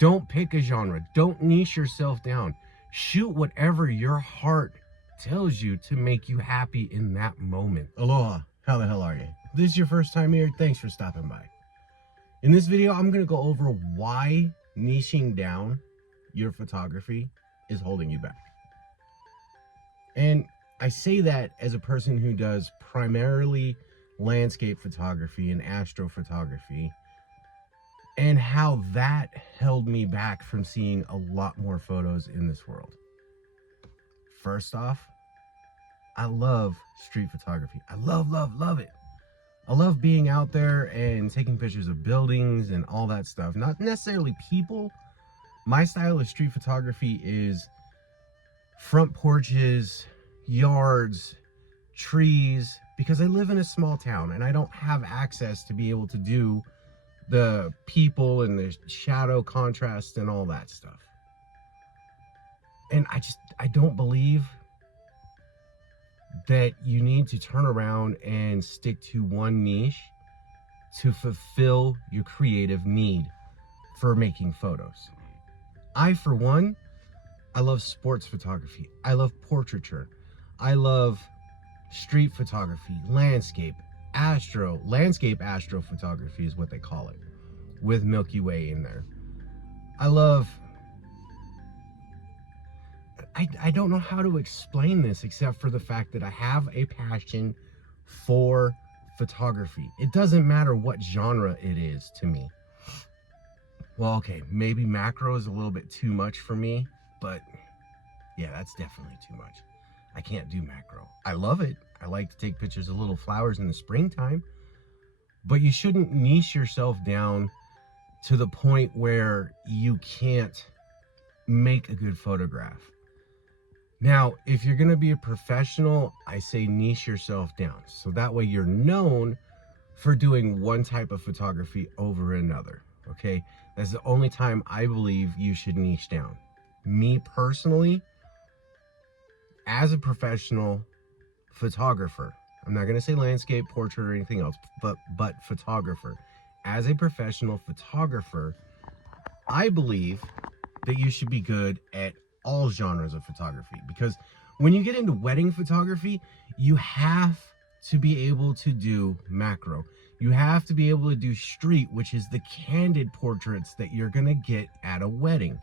Don't pick a genre. Don't niche yourself down. Shoot whatever your heart tells you to make you happy in that moment. Aloha, how the hell are you? If this is your first time here, thanks for stopping by. In this video, I'm gonna go over why niching down your photography is holding you back. And I say that as a person who does primarily landscape photography and astrophotography, and how that held me back from seeing a lot more photos in this world. First off, I love street photography. I love it. I love being out there and taking pictures of buildings and all that stuff. Not necessarily people. My style of street photography is front porches, yards, trees, because I live in a small town and I don't have access to be able to do the people and the shadow contrast and all that stuff. And I don't believe that you need to turn around and stick to one niche to fulfill your creative need for making photos. I, for one, I love sports photography. I love portraiture. I love street photography, landscape astrophotography is what they call it, with Milky Way in there. I don't know how to explain this except for the fact that I have a passion for photography. It doesn't matter what genre it is to me. Well, okay, maybe macro is a little bit too much for me, but yeah, that's definitely too much. I can't do macro. I love it. I like to take pictures of little flowers in the springtime, but you shouldn't niche yourself down to the point where you can't make a good photograph. Now, if you're gonna be a professional, I say niche yourself down. So that way you're known for doing one type of photography over another, okay? That's the only time I believe you should niche down. Me personally, as a professional photographer, I'm not gonna say landscape, portrait, or anything else, but photographer. As a professional photographer, I believe that you should be good at all genres of photography, because when you get into wedding photography, you have to be able to do macro. You have to be able to do street, which is the candid portraits that you're gonna get at a wedding,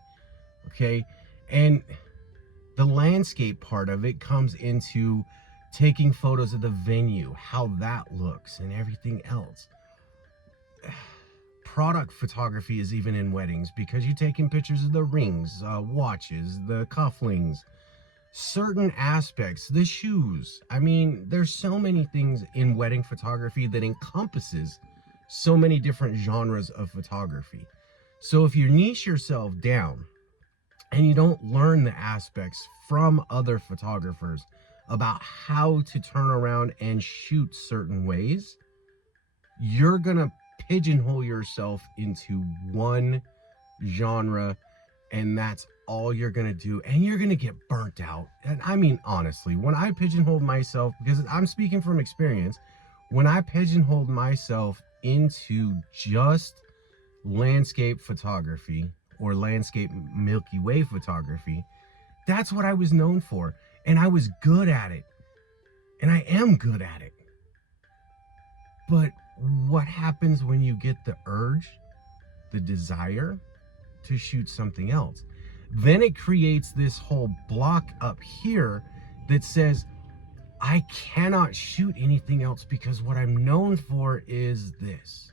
okay? And the landscape part of it comes into taking photos of the venue, how that looks, and everything else. Product photography is even in weddings, because you're taking pictures of the rings, watches, the cufflinks, certain aspects, the shoes. I mean, there's so many things in wedding photography that encompasses so many different genres of photography. So if you niche yourself down and you don't learn the aspects from other photographers about how to turn around and shoot certain ways, you're gonna pigeonhole yourself into one genre, and that's all you're gonna do, and you're gonna get burnt out. And I mean, honestly, when I pigeonholed myself, because I'm speaking from experience, when I pigeonholed myself into just landscape photography or landscape Milky Way photography, that's what I was known for, and I was good at it, and I am good at it. But what happens when you get the urge, the desire to shoot something else? Then it creates this whole block up here that says, I cannot shoot anything else because what I'm known for is this.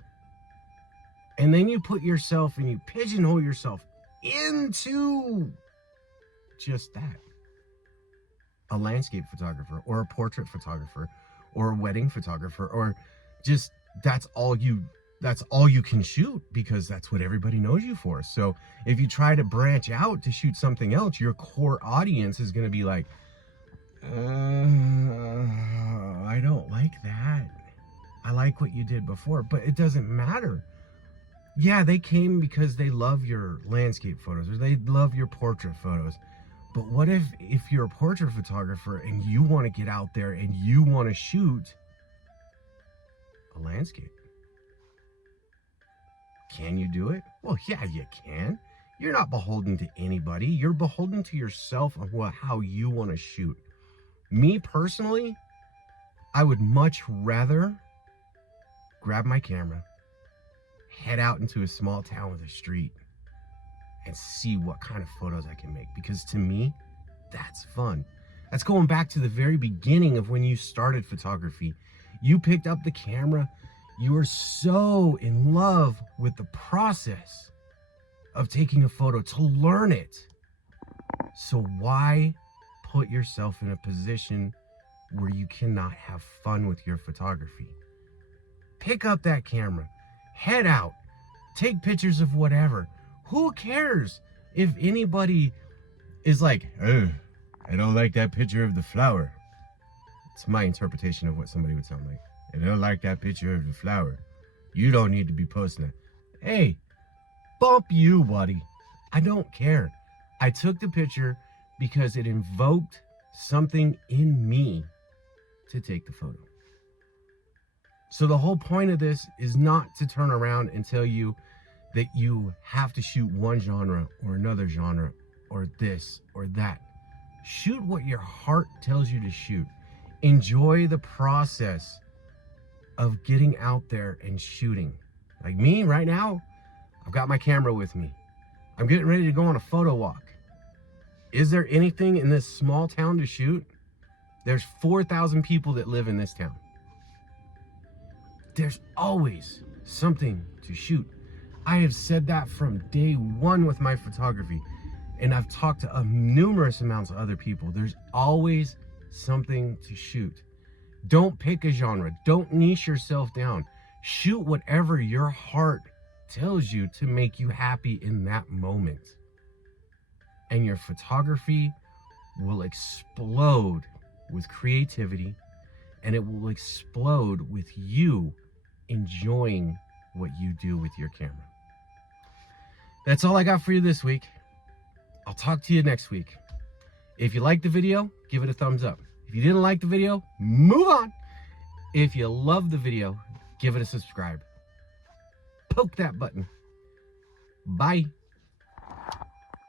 And then you put yourself and you pigeonhole yourself into just that. A landscape photographer, or a portrait photographer, or a wedding photographer, or just that's all you can shoot, because that's what everybody knows you for. So if you try to branch out to shoot something else, your core audience is going to be like, I don't like that. I like what you did before. But it doesn't matter. Yeah, they came because they love your landscape photos or they love your portrait photos. But what if you're a portrait photographer and you want to get out there and you want to shoot a landscape? Can you do it? Well, yeah, you can. You're not beholden to anybody. You're beholden to yourself on how you want to shoot. Me personally, I would much rather grab my camera, head out into a small town with a street, and see what kind of photos I can make. Because to me, that's fun. That's going back to the very beginning of when you started photography. You picked up the camera. You were so in love with the process of taking a photo to learn it. So why put yourself in a position where you cannot have fun with your photography? Pick up that camera, head out, take pictures of whatever. Who cares if anybody is like, oh, I don't like that picture of the flower. It's my interpretation of what somebody would sound like. I don't like that picture of the flower. You don't need to be posting it. Hey, bump you, buddy. I don't care. I took the picture because it invoked something in me to take the photo. So the whole point of this is not to turn around and tell you that you have to shoot one genre or another genre or this or that. Shoot what your heart tells you to shoot. Enjoy the process of getting out there and shooting. Like me right now, I've got my camera with me. I'm getting ready to go on a photo walk. Is there anything in this small town to shoot? There's 4,000 people that live in this town. There's always something to shoot. I have said that from day one with my photography, and I've talked to numerous amounts of other people. There's always something to shoot. Don't pick a genre. Don't niche yourself down. Shoot whatever your heart tells you to make you happy in that moment. And your photography will explode with creativity, and it will explode with you enjoying what you do with your camera. That's all I got for you this week. I'll talk to you next week. If you liked the video, give it a thumbs up. If you didn't like the video, move on. If you love the video, give it a subscribe. Poke that button. Bye.